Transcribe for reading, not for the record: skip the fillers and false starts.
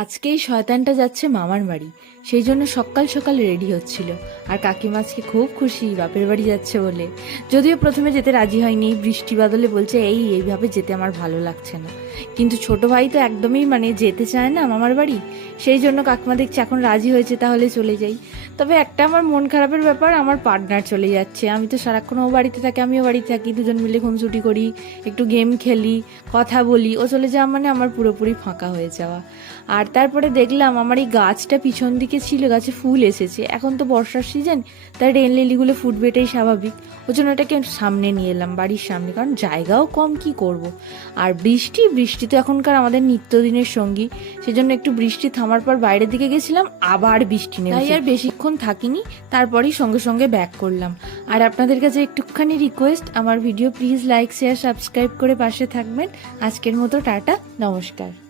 আজকেই শয়তানটা যাচ্ছে মামার বাড়ি, সেই জন্য সকাল সকাল রেডি হচ্ছিল। আর কাকিমা আজকে খুব খুশি বাপের বাড়ি যাচ্ছে বলে। যদিও প্রথমে যেতে রাজি হয়নি, বৃষ্টি বাদলে বলছে এইভাবে যেতে আমার ভালো লাগছে না। কিন্তু ছোট ভাই তো একদমই যেতে চায় না মামার বাড়ি, সেই জন্য কাকিমা দেখছে এখন রাজি হয়েছে, তাহলে চলে যাই। তবে একটা আমার মন খারাপের ব্যাপার, আমার পার্টনার চলে যাচ্ছে। আমি তো সারাক্ষণ ও বাড়িতে থাকি, আমিও বাড়িতে থাকি, দুজন মিলে খুনসুটি করি, একটু গেম খেলি, কথা বলি। ও চলে যাওয়া মানে আমার পুরোপুরি ফাঁকা হয়ে যাওয়া। আর তারপরে দেখলাম আমার এই গাছটা পিছন দিকে ছিল, গাছে ফুল এসেছে। এখন তো বর্ষার সিজন, তাই রেন লিলিগুলো ফুটবে, এটাই স্বাভাবিক। ওই জন্য এটাকে সামনে নিয়ে এলাম, বাড়ির সামনে, কারণ জায়গাও কম, কি করব। আর বৃষ্টি বৃষ্টি তো এখনকার আমাদের নিত্যদিনের সঙ্গী, সেজন্য একটু বৃষ্টি থামার পর বাইরের দিকে গেছিলাম, আবার বৃষ্টি নেই, তাই আর বেশিক্ষণ থাকিনি, তারপরেই সঙ্গে সঙ্গে ব্যাক করলাম। আর আপনাদের কাছে একটুখানি রিকোয়েস্ট, আমার video please like share subscribe করে পাশে থাকবেন। আজকের মতো টাটা, নমস্কার।